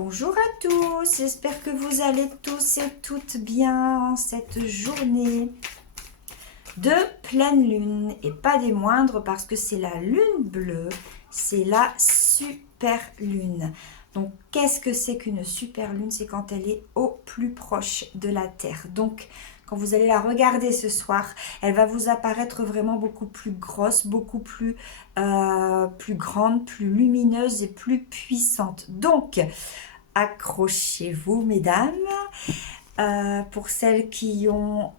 Bonjour à tous, j'espère que vous allez tous et toutes bien en cette journée de pleine lune et pas des moindres parce que c'est la lune bleue, c'est la super lune. Donc qu'est-ce que c'est qu'une super lune? C'est quand elle est au plus proche de la Terre. Donc quand vous allez la regarder ce soir, elle va vous apparaître vraiment beaucoup plus grosse, beaucoup plus grande, plus lumineuse et plus puissante. Donc accrochez-vous, mesdames. Pour celles qui ont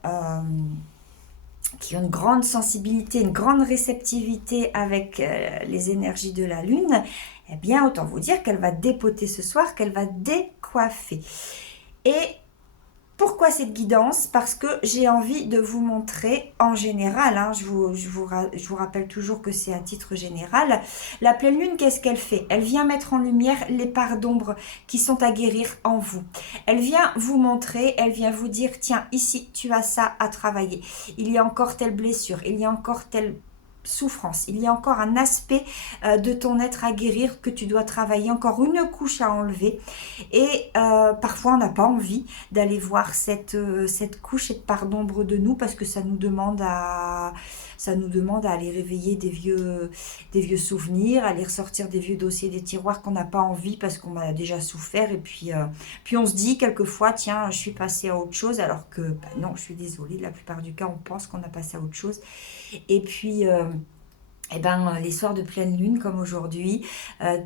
une grande sensibilité, une grande réceptivité avec les énergies de la Lune, eh bien, autant vous dire qu'elle va dépoter ce soir, qu'elle va décoiffer. Et pourquoi cette guidance? Parce que j'ai envie de vous montrer en général, hein, je vous rappelle toujours que c'est à titre général, la pleine lune, qu'est-ce qu'elle fait? Elle vient mettre en lumière les parts d'ombre qui sont à guérir en vous. Elle vient vous montrer, elle vient vous dire, tiens, ici, tu as ça à travailler. Il y a encore telle blessure, il y a encore telle souffrance, il y a encore un aspect de ton être à guérir que tu dois travailler, encore une couche à enlever. Et parfois, on n'a pas envie d'aller voir cette couche, cette part d'ombre de nous parce que ça nous demande à aller réveiller des vieux souvenirs, aller ressortir des vieux dossiers des tiroirs qu'on n'a pas envie parce qu'on a déjà souffert. Et puis on se dit quelquesois, tiens, je suis passée à autre chose, alors que non, je suis désolée, la plupart du cas, on pense qu'on a passé à autre chose. Et puis les soirs de pleine lune comme aujourd'hui,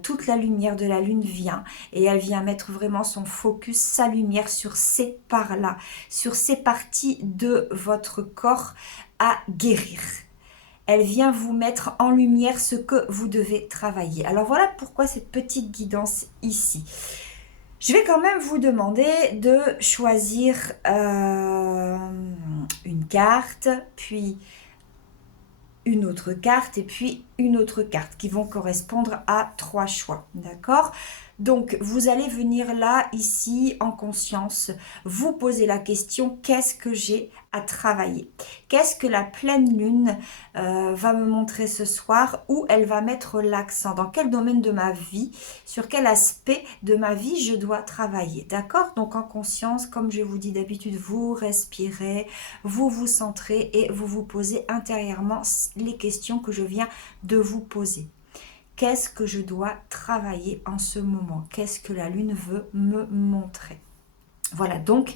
toute la lumière de la lune vient et elle vient mettre vraiment son focus, sa lumière sur ces parts-là, sur ces parties de votre corps à guérir. Elle vient vous mettre en lumière ce que vous devez travailler. Alors voilà pourquoi cette petite guidance ici. Je vais quand même vous demander de choisir une carte, puis une autre carte et puis une autre carte qui vont correspondre à 3 choix, d'accord? Donc vous allez venir là, ici, en conscience, vous poser la question, qu'est-ce que j'ai à travailler? Qu'est-ce que la pleine lune va me montrer ce soir? Où elle va mettre l'accent? Dans quel domaine de ma vie? Sur quel aspect de ma vie je dois travailler? D'accord? Donc en conscience, comme je vous dis d'habitude, vous respirez, vous vous centrez et vous vous posez intérieurement les questions que je viens de vous poser. Qu'est-ce que je dois travailler en ce moment? Qu'est-ce que la lune veut me montrer? Voilà, donc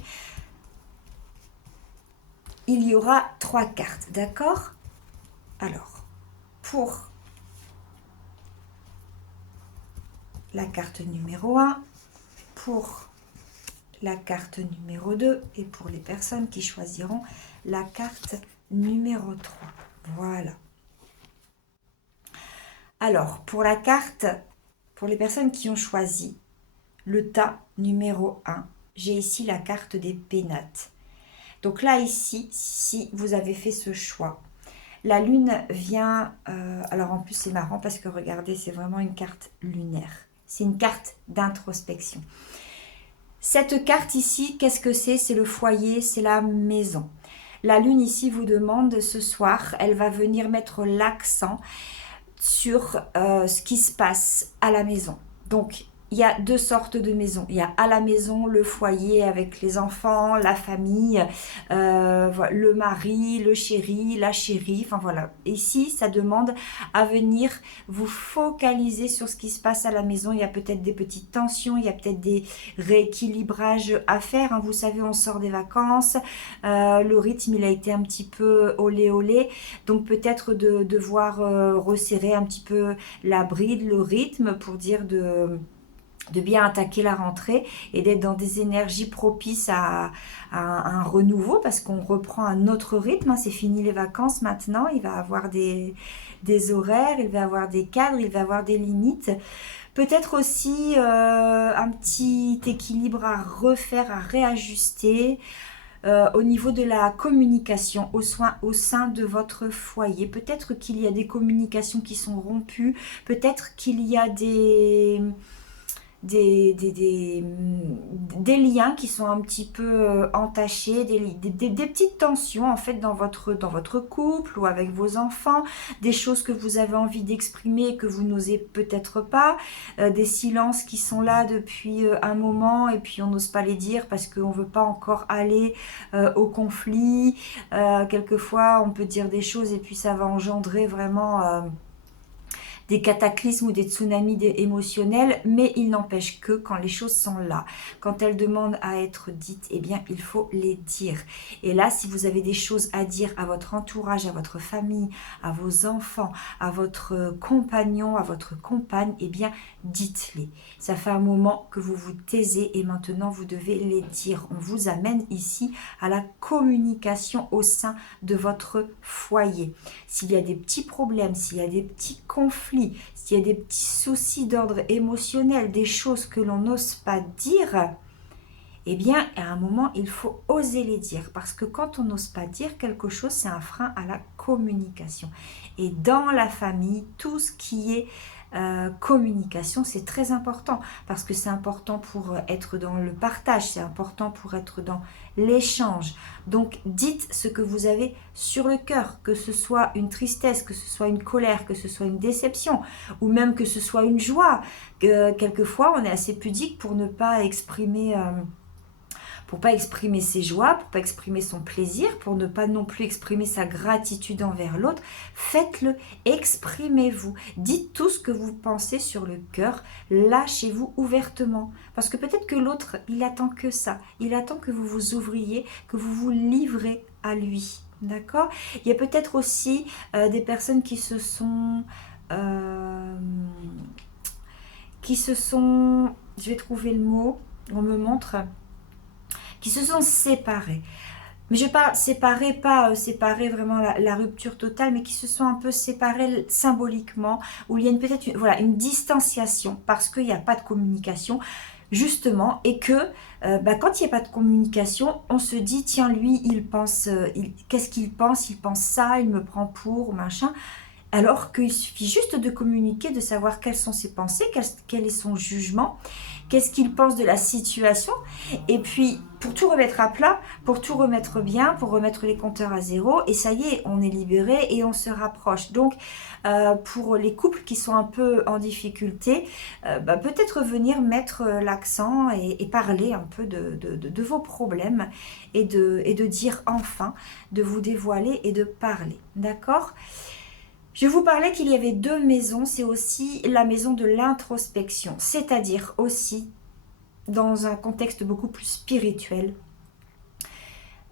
il y aura 3 cartes, d'accord? Alors, pour la carte numéro 1, pour la carte numéro 2 et pour les personnes qui choisiront la carte numéro 3. Voilà. Alors, pour la carte, pour les personnes qui ont choisi le tas numéro 1, j'ai ici la carte des pénates. Donc là, ici, si vous avez fait ce choix, la lune vient... alors en plus, c'est marrant parce que regardez, c'est vraiment une carte lunaire. C'est une carte d'introspection. Cette carte ici, qu'est-ce que c'est? C'est le foyer, c'est la maison. La lune ici vous demande ce soir, elle va venir mettre l'accent sur ce qui se passe à la maison. Donc, il y a 2 sortes de maisons. Il y a à la maison le foyer avec les enfants, la famille, le mari, le chéri, la chérie. Enfin voilà. Ici, ça demande à venir vous focaliser sur ce qui se passe à la maison. Il y a peut-être des petites tensions, il y a peut-être des rééquilibrages à faire. Hein. Vous savez, on sort des vacances. Le rythme, il a été un petit peu olé olé. Donc peut-être de devoir resserrer un petit peu la bride, le rythme pour dire de bien attaquer la rentrée et d'être dans des énergies propices à un renouveau parce qu'on reprend un autre rythme. Hein. C'est fini les vacances maintenant, il va avoir des horaires, il va avoir des cadres, il va avoir des limites. Peut-être aussi un petit équilibre à refaire, à réajuster. Au niveau de la communication au sein de votre foyer. Peut-être qu'il y a des communications qui sont rompues, peut-être qu'il y a des liens qui sont un petit peu entachés, des petites tensions en fait dans votre couple ou avec vos enfants, des choses que vous avez envie d'exprimer et que vous n'osez peut-être pas, des silences qui sont là depuis un moment et puis on n'ose pas les dire parce qu'on ne veut pas encore aller au conflit. Quelquefois on peut dire des choses et puis ça va engendrer vraiment des cataclysmes ou des tsunamis émotionnels, mais il n'empêche que quand les choses sont là, quand elles demandent à être dites, eh bien il faut les dire. Et là, si vous avez des choses à dire à votre entourage, à votre famille, à vos enfants, à votre compagnon, à votre compagne, eh bien dites-les. Ça fait un moment que vous vous taisez et maintenant vous devez les dire. On vous amène ici à la communication au sein de votre foyer. S'il y a des petits problèmes, s'il y a des petits conflits, s'il y a des petits soucis d'ordre émotionnel, des choses que l'on n'ose pas dire, eh bien, à un moment, il faut oser les dire. Parce que quand on n'ose pas dire quelque chose, c'est un frein à la communication. Et dans la famille, tout ce qui est communication, c'est très important. Parce que c'est important pour être dans le partage, c'est important pour être dans l'échange. Donc, dites ce que vous avez sur le cœur, que ce soit une tristesse, que ce soit une colère, que ce soit une déception, ou même que ce soit une joie. Quelquefois, on est assez pudique pour ne pas exprimer ses joies, pour pas exprimer son plaisir, pour ne pas non plus exprimer sa gratitude envers l'autre. Faites-le, exprimez-vous, dites tout ce que vous pensez sur le cœur, lâchez-vous ouvertement. Parce que peut-être que l'autre, il attend que ça, il attend que vous vous ouvriez, que vous vous livrez à lui. D'accord ? Il y a peut-être aussi des personnes qui se sont... je vais trouver le mot, on me montre... qui se sont séparés. Mais je parle séparés, pas séparés vraiment la rupture totale, mais qui se sont un peu séparés symboliquement, où il y a peut-être une distanciation parce qu'il n'y a pas de communication, justement, et que quand il n'y a pas de communication, on se dit, tiens, lui, il pense, qu'est-ce qu'il pense ? Il pense ça, il me prend pour, machin. Alors qu'il suffit juste de communiquer, de savoir quelles sont ses pensées, quel est son jugement, qu'est-ce qu'il pense de la situation. Et puis, pour tout remettre à plat, pour tout remettre bien, pour remettre les compteurs à zéro, et ça y est, on est libéré et on se rapproche. Donc, pour les couples qui sont un peu en difficulté, peut-être venir mettre l'accent et parler un peu de vos problèmes et de dire enfin, de vous dévoiler et de parler. D'accord ? Je vous parlais qu'il y avait deux maisons, c'est aussi la maison de l'introspection, c'est-à-dire aussi dans un contexte beaucoup plus spirituel.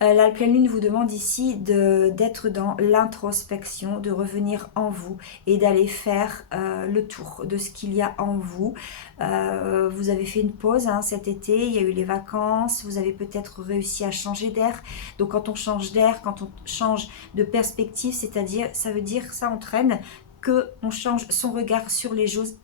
La pleine lune vous demande ici d'être dans l'introspection, de revenir en vous et d'aller faire le tour de ce qu'il y a en vous. Vous avez fait une pause cet été, il y a eu les vacances, vous avez peut-être réussi à changer d'air. Donc quand on change d'air, quand on change de perspective, c'est-à-dire, ça entraîne qu'on change son regard sur les choses,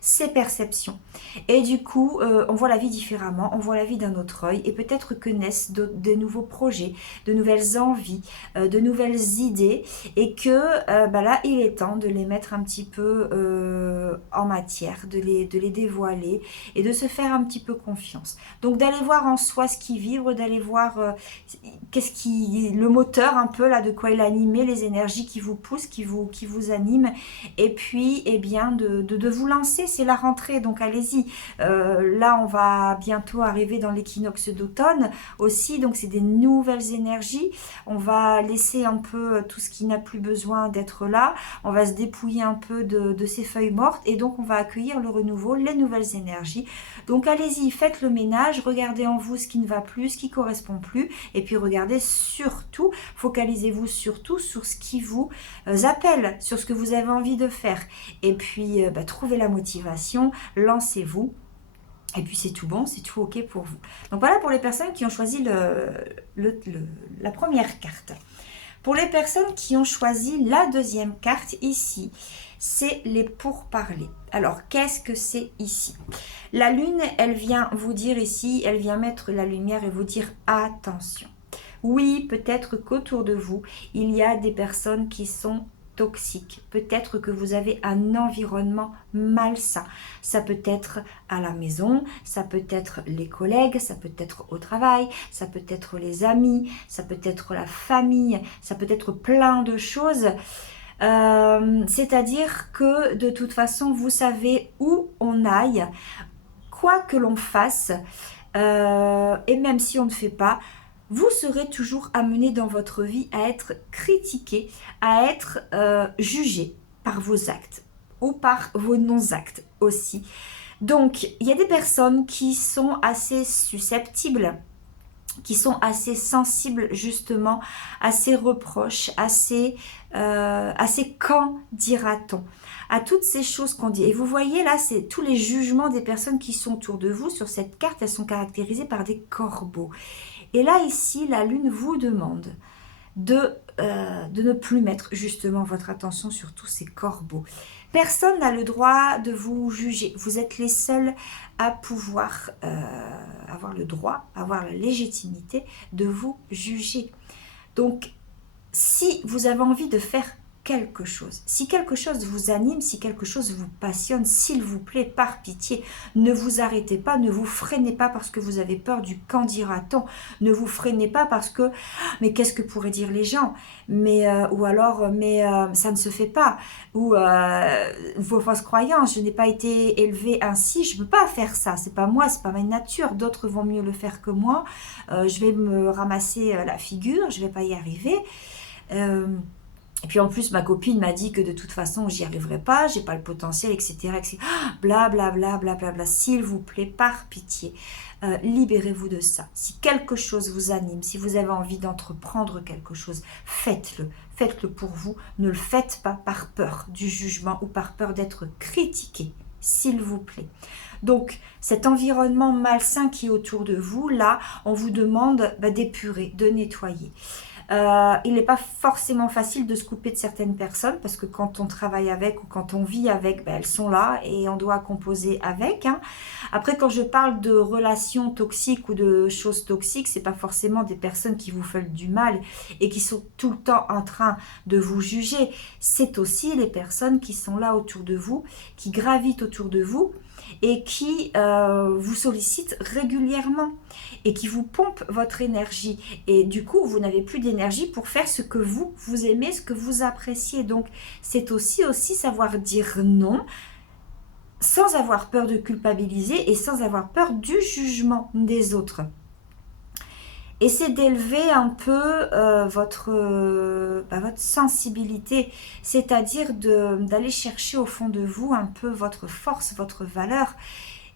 ses perceptions. Et du coup, on voit la vie différemment, on voit la vie d'un autre œil, et peut-être que naissent de nouveaux projets, de nouvelles envies, de nouvelles idées, et que là, il est temps de les mettre un petit peu en matière, de les dévoiler, et de se faire un petit peu confiance. Donc d'aller voir en soi ce qui vibre, d'aller voir le moteur un peu, là, de quoi il est animé, les énergies qui vous poussent, qui vous anime, et puis de vous lancer. C'est la rentrée, donc allez-y. Là on va bientôt arriver dans l'équinoxe d'automne aussi, donc c'est des nouvelles énergies. On va laisser un peu tout ce qui n'a plus besoin d'être là, on va se dépouiller un peu de ces feuilles mortes, et donc on va accueillir le renouveau, les nouvelles énergies. Donc allez-y, faites le ménage, regardez en vous ce qui ne va plus, ce qui ne correspond plus, et puis regardez surtout, focalisez-vous surtout sur ce qui vous appelle, sur ce que vous avez envie de faire, et puis trouvez la motivation, lancez-vous, et puis c'est tout bon, c'est tout ok pour vous. Donc voilà pour les personnes qui ont choisi la première carte. Pour les personnes qui ont choisi la deuxième carte ici, c'est les pourparlers. Alors qu'est-ce que c'est ici ? La lune, elle vient vous dire ici, elle vient mettre la lumière et vous dire attention. Oui, peut-être qu'autour de vous, il y a des personnes qui sont toxique. Peut-être que vous avez un environnement malsain. Ça peut être à la maison, ça peut être les collègues, ça peut être au travail, ça peut être les amis, ça peut être la famille, ça peut être plein de choses. C'est-à-dire que de toute façon, vous savez où on aille, quoi que l'on fasse, et même si on ne fait pas, vous serez toujours amené dans votre vie à être critiqué, à être jugé par vos actes ou par vos non-actes aussi. Donc, il y a des personnes qui sont assez susceptibles, qui sont assez sensibles justement à ces reproches, à ces quand dira-t-on, à toutes ces choses qu'on dit. Et vous voyez là, c'est tous les jugements des personnes qui sont autour de vous. Sur cette carte, elles sont caractérisées par des corbeaux. Et là, ici, la Lune vous demande de ne plus mettre justement votre attention sur tous ces corbeaux. Personne n'a le droit de vous juger. Vous êtes les seuls à pouvoir avoir le droit, avoir la légitimité de vous juger. Donc, si vous avez envie de faire quelque chose, si quelque chose vous anime, si quelque chose vous passionne, s'il vous plaît, par pitié, ne vous arrêtez pas, ne vous freinez pas parce que vous avez peur du quand dira-t-on, ne vous freinez pas parce que mais qu'est-ce que pourraient dire les gens, ou alors ça ne se fait pas, ou vos fausses croyances, je n'ai pas été élevée ainsi, je ne peux pas faire ça, c'est pas moi, c'est pas ma nature, d'autres vont mieux le faire que moi, je vais me ramasser la figure, je vais pas y arriver. Et puis en plus, ma copine m'a dit que de toute façon, j'y arriverai pas, j'ai pas le potentiel, etc. etc. Bla bla bla bla bla bla. S'il vous plaît, par pitié, libérez-vous de ça. Si quelque chose vous anime, si vous avez envie d'entreprendre quelque chose, faites-le. Faites-le pour vous. Ne le faites pas par peur du jugement ou par peur d'être critiqué, s'il vous plaît. Donc, cet environnement malsain qui est autour de vous, là, on vous demande d'épurer, de nettoyer. Il n'est pas forcément facile de se couper de certaines personnes parce que quand on travaille avec ou quand on vit avec, elles sont là et on doit composer avec. Après, quand je parle de relations toxiques ou de choses toxiques, c'est pas forcément des personnes qui vous font du mal et qui sont tout le temps en train de vous juger. C'est aussi les personnes qui sont là autour de vous, qui gravitent autour de vous et qui vous sollicitent régulièrement et qui vous pompent votre énergie. Et du coup, vous n'avez plus d'énergie pour faire ce que vous aimez, ce que vous appréciez. Donc, c'est aussi savoir dire non sans avoir peur de culpabiliser et sans avoir peur du jugement des autres. Et c'est d'élever un peu votre sensibilité, c'est-à-dire d'aller chercher au fond de vous un peu votre force, votre valeur,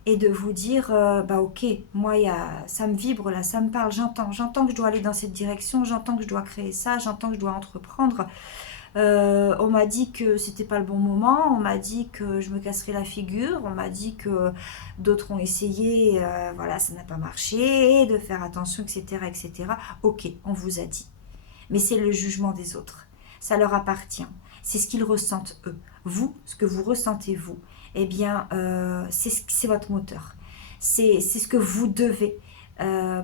et de vous dire, ok, moi, ça me vibre là, ça me parle, j'entends que je dois aller dans cette direction, j'entends que je dois créer ça, j'entends que je dois entreprendre. On m'a dit que c'était pas le bon moment, on m'a dit que je me casserais la figure, on m'a dit que d'autres ont essayé, ça n'a pas marché, de faire attention, etc., etc. Ok, on vous a dit. Mais c'est le jugement des autres. Ça leur appartient. C'est ce qu'ils ressentent eux. Vous, ce que vous ressentez vous, eh bien, c'est votre moteur. C'est ce que vous devez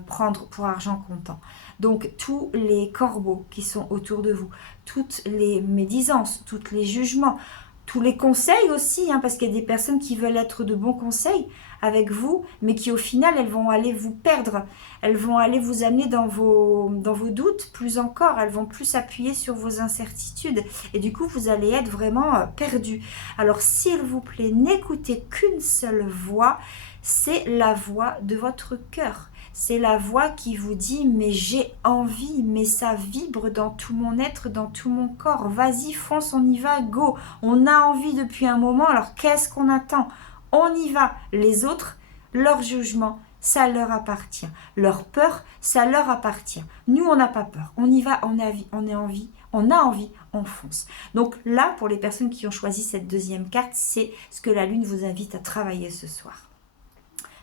prendre pour argent comptant. Donc, tous les corbeaux qui sont autour de vous, toutes les médisances, tous les jugements, tous les conseils aussi, parce qu'il y a des personnes qui veulent être de bons conseils avec vous, mais qui au final, elles vont aller vous perdre. Elles vont aller vous amener dans vos doutes, plus encore. Elles vont plus appuyer sur vos incertitudes. Et du coup, vous allez être vraiment perdu. Alors, s'il vous plaît, n'écoutez qu'une seule voix, c'est la voix de votre cœur. C'est la voix qui vous dit « mais j'ai envie, mais ça vibre dans tout mon être, dans tout mon corps. Vas-y, fonce, on y va, go. On a envie depuis un moment, alors qu'est-ce qu'on attend? On y va. » Les autres, leur jugement, ça leur appartient. Leur peur, ça leur appartient. Nous, on n'a pas peur. On y va, on a envie, on fonce. Donc là, pour les personnes qui ont choisi cette deuxième carte, c'est ce que la Lune vous invite à travailler ce soir.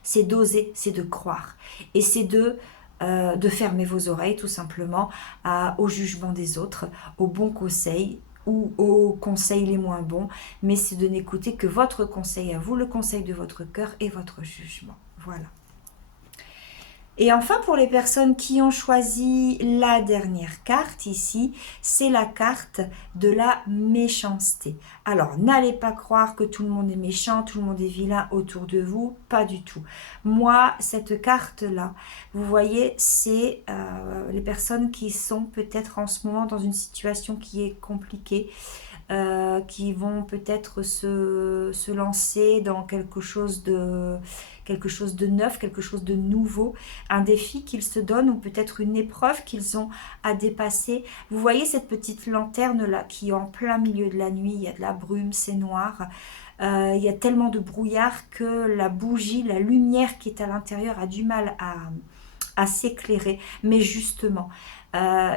C'est d'oser, c'est de croire. Et c'est de fermer vos oreilles tout simplement au jugement des autres, aux bons conseils ou aux conseils les moins bons. Mais c'est de n'écouter que votre conseil à vous, le conseil de votre cœur et votre jugement. Voilà. Et enfin, pour les personnes qui ont choisi la dernière carte ici, c'est la carte de la méchanceté. Alors, n'allez pas croire que tout le monde est méchant, tout le monde est vilain autour de vous, pas du tout. Moi, cette carte-là, vous voyez, c'est les personnes qui sont peut-être en ce moment dans une situation qui est compliquée, qui vont peut-être se lancer dans quelque chose de neuf, quelque chose de nouveau, un défi qu'ils se donnent ou peut-être une épreuve qu'ils ont à dépasser. Vous voyez cette petite lanterne là qui est en plein milieu de la nuit, il y a de la brume, c'est noir. Il y a tellement de brouillard que la bougie, la lumière qui est à l'intérieur a du mal à s'éclairer. Mais justement,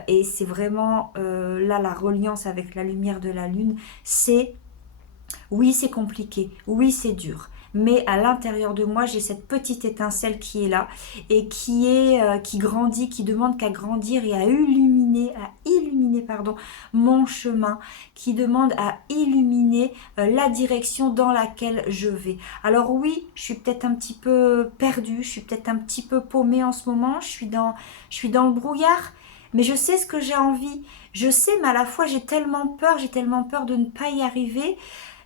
et c'est vraiment là la reliance avec la lumière de la lune, c'est oui c'est compliqué, oui c'est dur, mais à l'intérieur de moi j'ai cette petite étincelle qui est là et qui grandit, qui demande qu'à grandir et à illuminer pardon mon chemin, qui demande à illuminer la direction dans laquelle je vais. Alors oui, je suis peut-être un petit peu perdue, je suis peut-être un petit peu paumée en ce moment, je suis dans le brouillard. Mais je sais ce que j'ai envie, je sais, mais à la fois j'ai tellement peur de ne pas y arriver.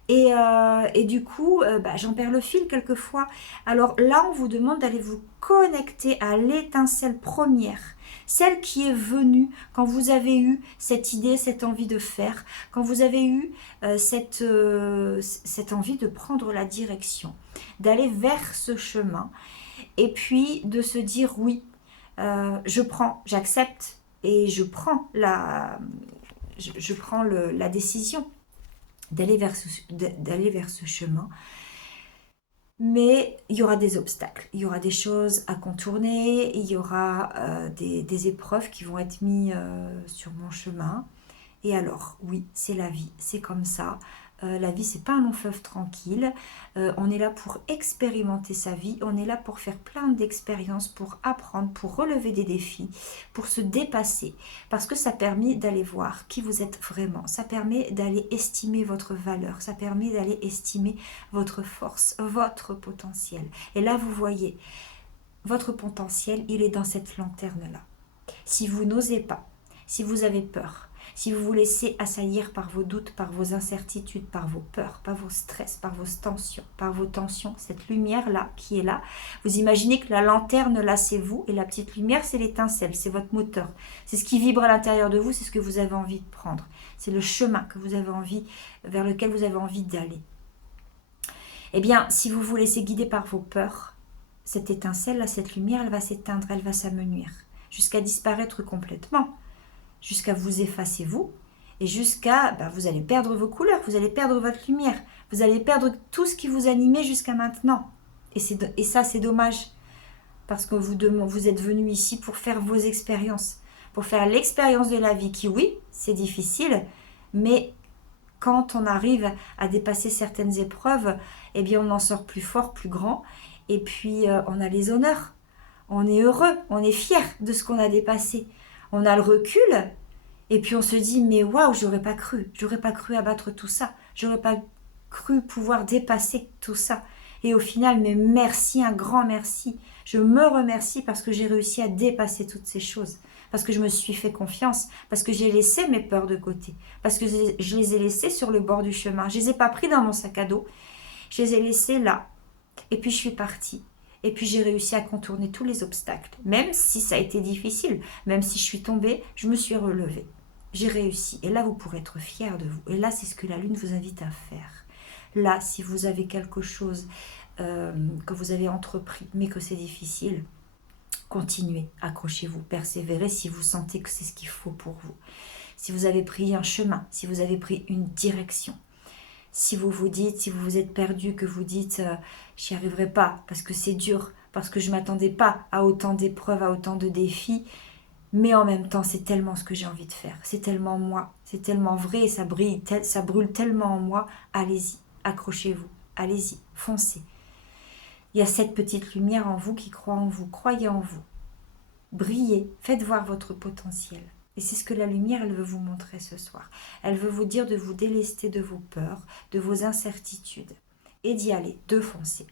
Et du coup, bah, j'en perds le fil quelquefois. Alors là, on vous demande d'aller vous connecter à l'étincelle première, celle qui est venue quand vous avez eu cette idée, cette envie de faire, quand vous avez eu cette envie de prendre la direction, d'aller vers ce chemin, et puis de se dire oui, je prends, j'accepte, et je prends la décision d'aller vers ce chemin. Mais il y aura des obstacles, il y aura des choses à contourner, il y aura des épreuves qui vont être mises sur mon chemin. Et alors, oui, c'est la vie, c'est comme ça. La vie, c'est pas un long fleuve tranquille. On est là pour expérimenter sa vie. On est là pour faire plein d'expériences, pour apprendre, pour relever des défis, pour se dépasser. Parce que ça permet d'aller voir qui vous êtes vraiment. Ça permet d'aller estimer votre valeur. Ça permet d'aller estimer votre force, votre potentiel. Et là, vous voyez, votre potentiel, il est dans cette lanterne-là. Si vous n'osez pas, si vous avez peur, si vous vous laissez assaillir par vos doutes, par vos incertitudes, par vos peurs, par vos stress, par vos tensions, cette lumière-là qui est là, vous imaginez que la lanterne là c'est vous et la petite lumière c'est l'étincelle, c'est votre moteur. C'est ce qui vibre à l'intérieur de vous, c'est ce que vous avez envie de prendre. C'est le chemin que vous avez envie, vers lequel vous avez envie d'aller. Eh bien, si vous vous laissez guider par vos peurs, cette étincelle-là, cette lumière, elle va s'éteindre, elle va s'amenuire, jusqu'à disparaître complètement. Jusqu'à vous effacer vous, et jusqu'à, vous allez perdre vos couleurs, vous allez perdre votre lumière, vous allez perdre tout ce qui vous animait jusqu'à maintenant. Et ça, c'est dommage, parce que vous êtes venu ici pour faire vos expériences, pour faire l'expérience de la vie, qui oui, c'est difficile, mais quand on arrive à dépasser certaines épreuves, eh bien on en sort plus fort, plus grand, et puis on a les honneurs, on est heureux, on est fier de ce qu'on a dépassé. On a le recul et puis on se dit mais waouh, j'aurais pas cru abattre tout ça, j'aurais pas cru pouvoir dépasser tout ça. Et au final, mais merci, un grand merci. Je me remercie parce que j'ai réussi à dépasser toutes ces choses, parce que je me suis fait confiance, parce que j'ai laissé mes peurs de côté, parce que je les ai laissées sur le bord du chemin. Je les ai pas pris dans mon sac à dos, je les ai laissées là. Et puis je suis partie. Et puis j'ai réussi à contourner tous les obstacles, même si ça a été difficile, même si je suis tombée, je me suis relevée. J'ai réussi. Et là, vous pourrez être fiers de vous. Et là, c'est ce que la lune vous invite à faire. Là, si vous avez quelque chose que vous avez entrepris, mais que c'est difficile, continuez, accrochez-vous, persévérez si vous sentez que c'est ce qu'il faut pour vous. Si vous avez pris un chemin, si vous avez pris une direction, si vous vous dites, si vous vous êtes perdu, que vous dites j'y arriverai pas parce que c'est dur, parce que je ne m'attendais pas à autant d'épreuves, à autant de défis, mais en même temps c'est tellement ce que j'ai envie de faire, c'est tellement moi, c'est tellement vrai et ça brûle tellement en moi, allez-y, accrochez-vous, allez-y, foncez. Il y a cette petite lumière en vous qui croit en vous, croyez en vous, brillez, faites voir votre potentiel. Et c'est ce que la lumière, elle veut vous montrer ce soir. Elle veut vous dire de vous délester de vos peurs, de vos incertitudes, et d'y aller, de foncer.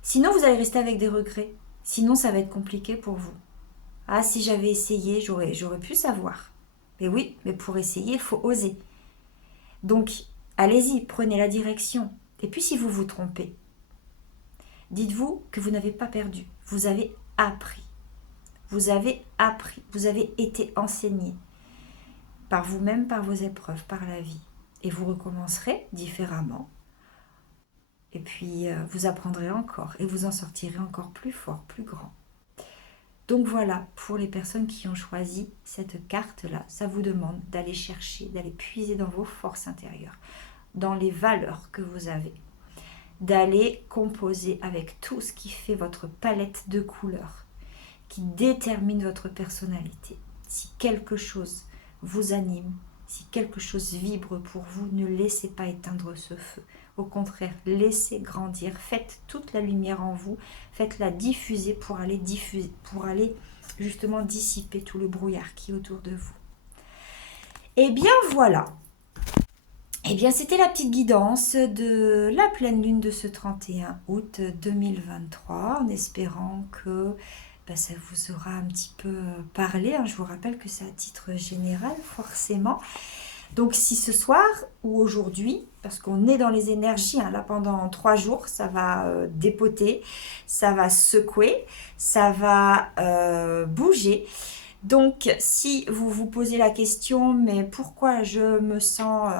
Sinon, vous allez rester avec des regrets. Sinon, ça va être compliqué pour vous. Ah, si j'avais essayé, j'aurais pu savoir. Mais oui, mais pour essayer, il faut oser. Donc, allez-y, prenez la direction. Et puis, si vous vous trompez, dites-vous que vous n'avez pas perdu. Vous avez appris. Vous avez appris. Vous avez été enseigné par vous-même, par vos épreuves, par la vie. Et vous recommencerez différemment. Et puis, vous apprendrez encore. Et vous en sortirez encore plus fort, plus grand. Donc voilà, pour les personnes qui ont choisi cette carte-là, ça vous demande d'aller chercher, d'aller puiser dans vos forces intérieures, dans les valeurs que vous avez, d'aller composer avec tout ce qui fait votre palette de couleurs, qui détermine votre personnalité. Si quelque chose vous anime, si quelque chose vibre pour vous, ne laissez pas éteindre ce feu. Au contraire, laissez grandir, faites toute la lumière en vous, faites-la diffuser pour aller justement dissiper tout le brouillard qui est autour de vous. Et bien voilà. Et bien c'était la petite guidance de la pleine lune de ce 31 août 2023, en espérant que ça vous aura un petit peu parlé. Je vous rappelle que c'est à titre général, forcément. Donc si ce soir ou aujourd'hui, parce qu'on est dans les énergies, là pendant 3 jours, ça va dépoter, ça va secouer, ça va bouger. Donc si vous vous posez la question, mais pourquoi je me sens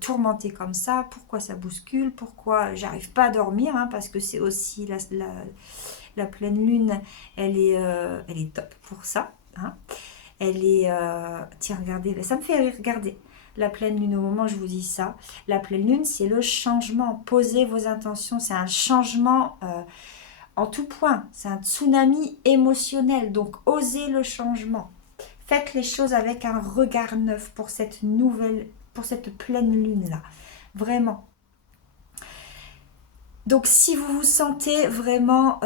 tourmentée comme ça, pourquoi ça bouscule, pourquoi j'arrive pas à dormir, parce que c'est aussi la pleine lune, elle est top pour ça. Elle est... tiens, regardez, ça me fait rire, regardez. La pleine lune, au moment où je vous dis ça, la pleine lune, c'est le changement. Posez vos intentions, c'est un changement en tout point. C'est un tsunami émotionnel, donc osez le changement. Faites les choses avec un regard neuf pour cette pleine lune-là. Vraiment. Donc si vous vous sentez vraiment,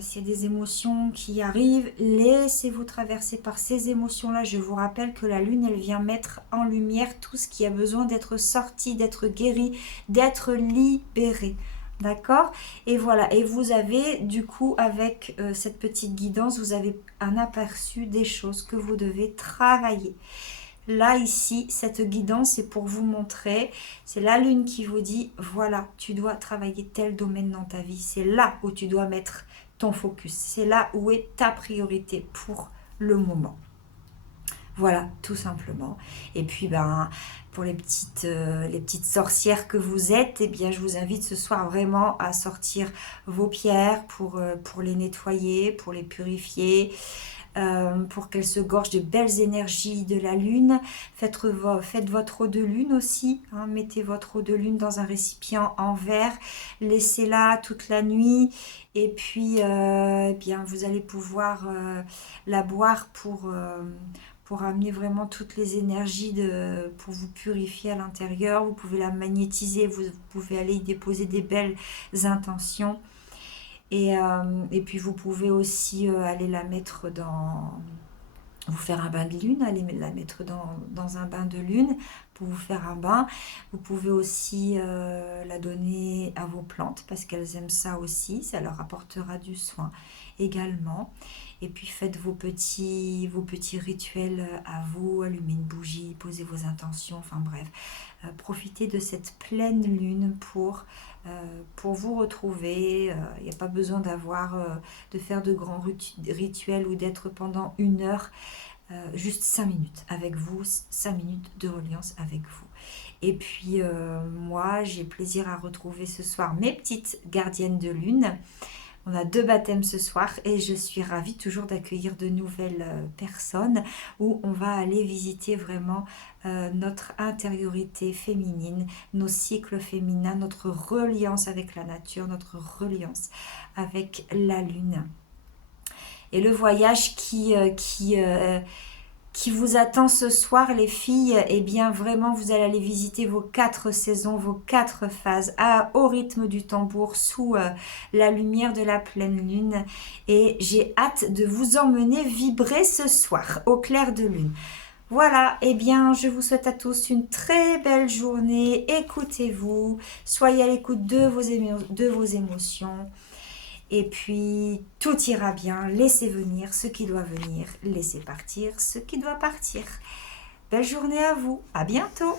s'il y a des émotions qui arrivent, laissez-vous traverser par ces émotions-là. Je vous rappelle que la lune, elle vient mettre en lumière tout ce qui a besoin d'être sorti, d'être guéri, d'être libéré. D'accord? Et voilà, et vous avez du coup avec cette petite guidance, vous avez un aperçu des choses que vous devez travailler. Là, ici, cette guidance, c'est pour vous montrer, c'est la lune qui vous dit, voilà, tu dois travailler tel domaine dans ta vie. C'est là où tu dois mettre ton focus. C'est là où est ta priorité pour le moment. Voilà, tout simplement. Et puis, pour les petites sorcières que vous êtes, eh bien, je vous invite ce soir vraiment à sortir vos pierres pour les nettoyer, pour les purifier, pour qu'elle se gorge de belles énergies de la lune. Faites votre eau de lune aussi, mettez votre eau de lune dans un récipient en verre, laissez-la toute la nuit et puis bien vous allez pouvoir la boire pour amener vraiment toutes les énergies pour vous purifier à l'intérieur. Vous pouvez la magnétiser, vous pouvez aller y déposer des belles intentions. Et puis vous pouvez aussi aller la mettre vous faire un bain de lune, aller la mettre dans un bain de lune pour vous faire un bain. Vous pouvez aussi la donner à vos plantes parce qu'elles aiment ça aussi, ça leur apportera du soin également. Et puis faites vos petits rituels à vous, allumez une bougie, posez vos intentions, enfin bref. Profitez de cette pleine lune pour vous retrouver. Il n'y a pas besoin de faire de grands rituels ou d'être pendant 1 heure. Juste 5 minutes avec vous, 5 minutes de reliance avec vous. Et puis moi, j'ai plaisir à retrouver ce soir mes petites gardiennes de lune. On a 2 baptêmes ce soir et je suis ravie toujours d'accueillir de nouvelles personnes où on va aller visiter vraiment notre intériorité féminine, nos cycles féminins, notre reliance avec la nature, notre reliance avec la lune. Et le voyage qui vous attend ce soir, les filles, eh bien vraiment, vous allez aller visiter vos 4 saisons, vos 4 phases, au rythme du tambour, sous la lumière de la pleine lune. Et j'ai hâte de vous emmener vibrer ce soir, au clair de lune. Voilà, eh bien, je vous souhaite à tous une très belle journée. Écoutez-vous, soyez à l'écoute de vos émotions. Et puis, tout ira bien. Laissez venir ce qui doit venir. Laissez partir ce qui doit partir. Belle journée à vous. À bientôt.